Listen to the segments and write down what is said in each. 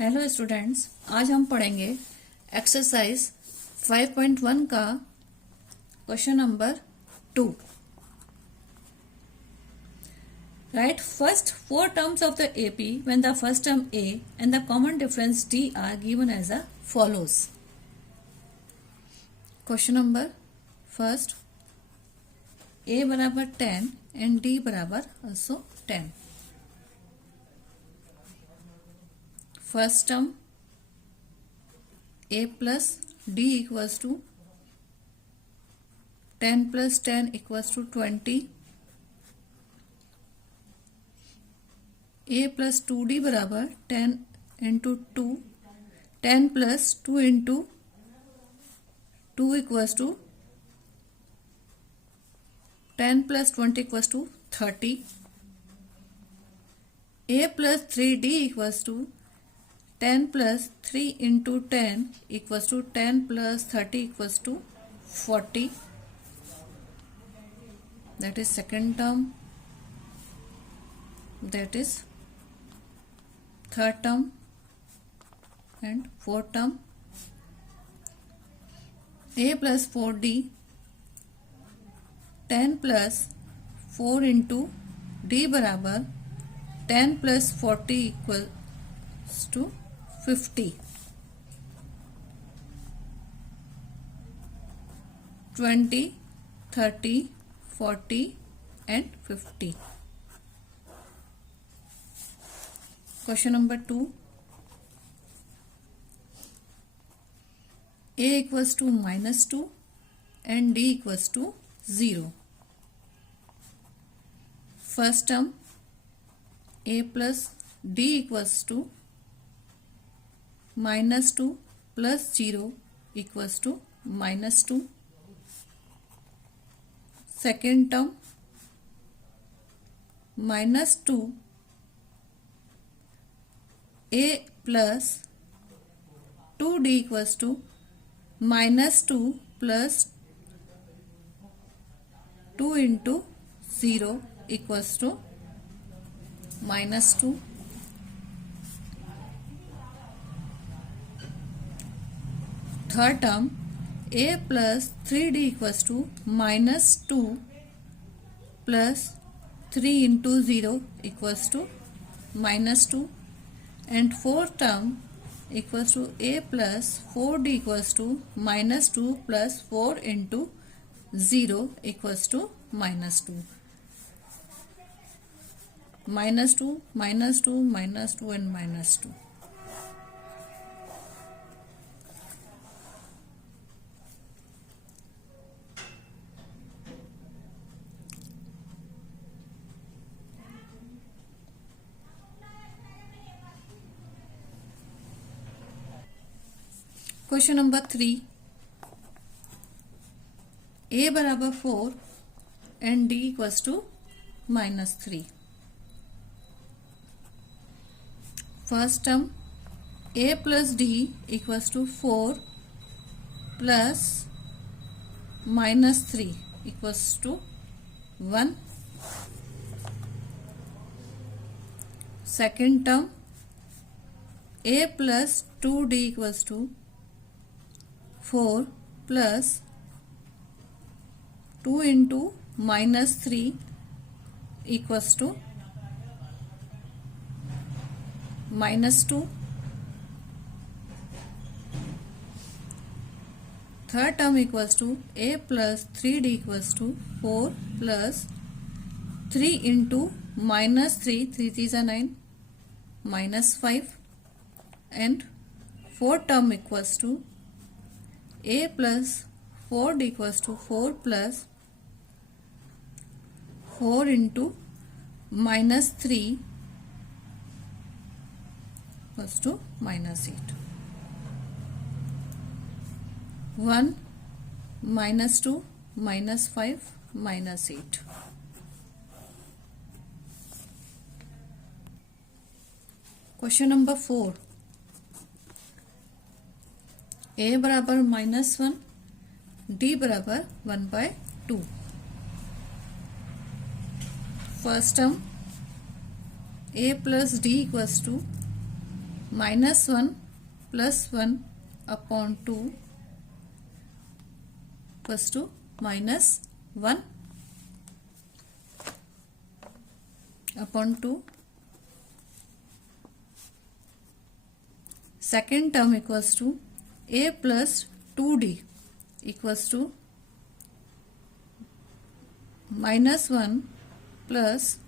Hello students, आज हम पढ़ेंगे एक्सरसाइज 5.1 का question number 2। Write first four terms of the AP when the first term a and the common difference d are given as uh follows. Question number first, a बराबर 10 and d बराबर also 10। First term a plus d equals to 10 plus 10 equals to 20। a plus 2d बराबर 10 into 2, 10 plus 2 into 2 equals to 10 plus 20 equals to 30। a plus 3d equals to 10 plus 3 into 10 equals to 10 plus 30 equals to 40। That is second term. That is third term and fourth term. A plus 4d, 10 plus 4 into d बराबर 10 plus 40 equals to 50। 20, 30, 40 and 50। Question number 2, a equals to minus 2 and d equals to 0। First term a plus d equals to minus 2 plus 0 equals to minus 2। Second term minus 2 a plus 2d equals to minus 2 plus 2 into 0 equals to minus 2। Third term a plus 3d equals to minus 2 plus 3 into 0 equals to minus 2। And fourth term equals to a plus 4d equals to minus 2 plus 4 into 0 equals to minus 2। Minus 2, minus 2, minus 2 and minus 2। Question number 3, a बराबर 4 and d equals to -3। First term a plus d equals to 4 plus -3 equals to 1। Second term a plus 2d equals to 4 plus 2 into -3 equals to -2। Third term equals to a plus 3d equals to 4 plus 3 into -3, 3 3s are 9, -5 and fourth term equals to a plus 4d equals to 4 plus 4 into -3 equals to -8। 1 -2 -5 -8। Question number 4, a बराबर -1 d बराबर 1/2। First term a plus d equals to minus 1 plus 1 upon 2 equals to minus 1 upon 2. Second term equals to a plus 2d equals to minus 1 plus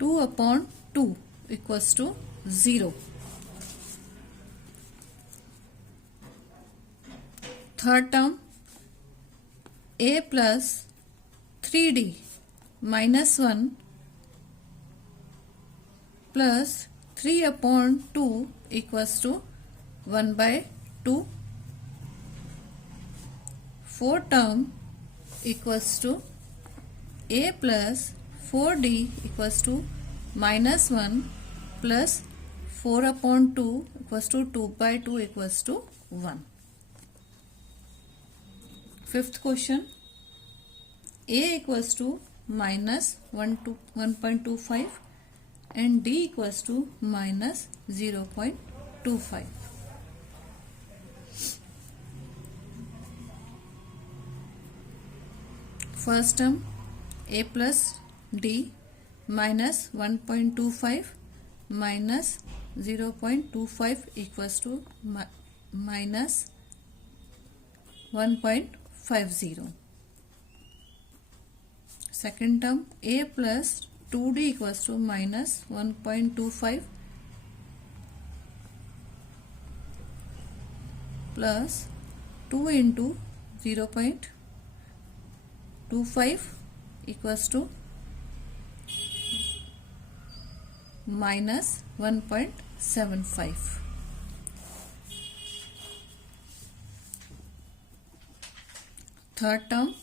2 upon 2 equals to 0. Third term a plus 3d minus 1 plus 3 upon 2 equals to 1 by 2. Fourth term equals to a plus 4d equals to minus 1 plus 4 upon 2 equals to 2 by 2 equals to 1. Fifth question, a equals to minus 1.25 and d equals to minus 0.25. First term a plus d minus 1.25 minus 0.25 equals to minus 1.50. Second term a plus 2d equals to minus 1.25 plus 2 into 0.25 equals to minus 1.75. Third term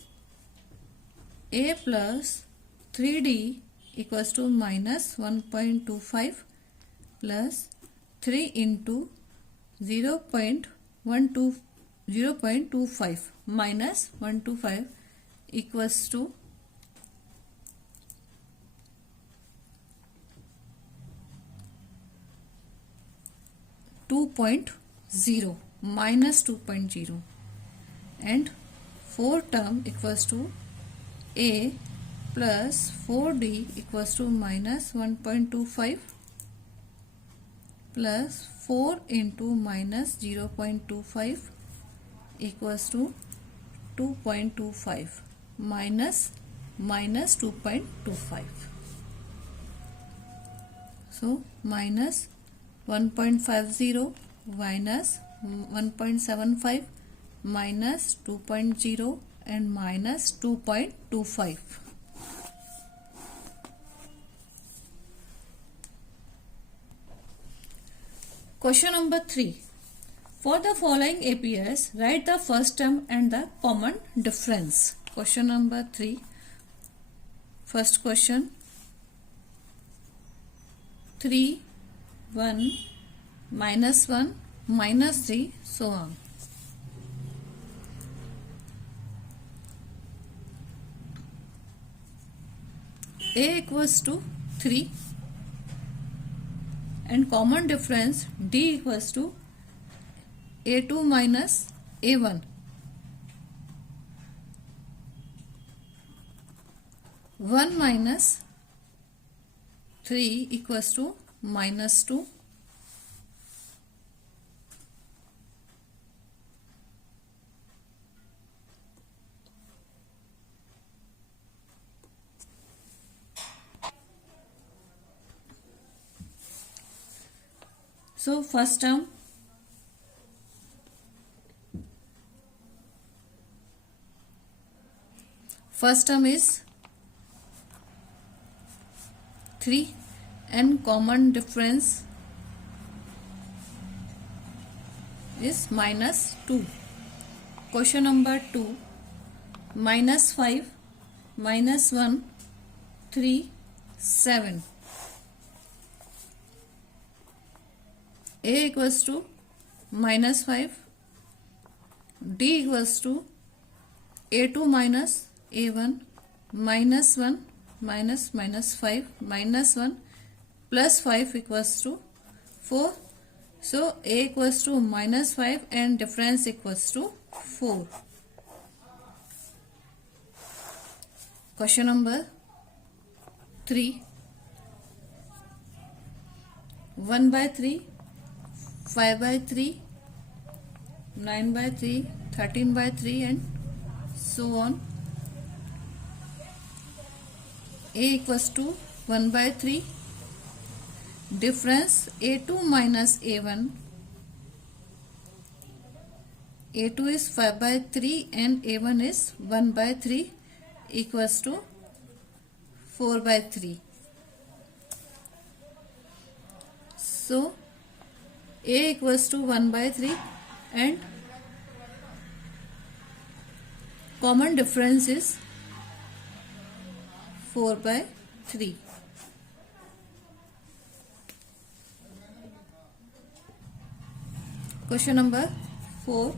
a plus 3d equals to minus 1.25 plus 3 into 0.25 minus 125 equals to minus 2.0, and fourth term equals to a plus 4d equals to minus 1.25 plus 4 into minus 0.25 equals to 2.25 minus 2.25. So minus 1.50 minus 1.75 minus 2.0 and minus 2.25. Question number 3. For the following APS, write the first term and the common difference. Question number 3. First question. 3, 1, minus 1, minus 3, so on. A equals to 3 and common difference D equals to A2 minus A1. 1 minus 3 equals to minus 2. So first term is 3 and common difference is minus 2. Question number 2. Minus 5, minus 1, 3, 7. A equals to minus 5, D equals to A2 minus A1, minus 1 minus 5 minus 1 plus 5 equals to 4, So a equals to -5 and difference equals to 4. Question number 3. 1/3, 5/3, 9/3, 13/3 and so on. A equals to 1/3. Difference A2 minus A1. A2 is 5/3 and A1 is 1/3 equals to 4/3. So A equals to 1/3 and common difference is 4/3. Question number 4.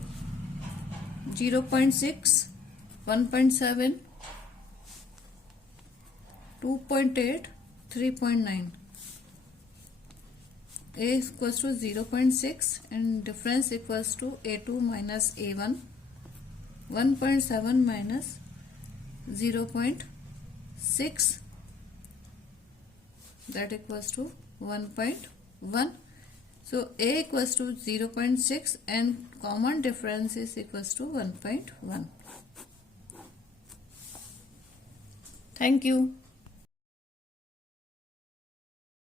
0.6, 1.7, 2.8, 3.9. A equals to 0.6 and difference equals to A2 minus A1. 1.7 minus 0.6, that equals to 1.1. So A equals to 0.6 and common difference is equals to 1.1. Thank you.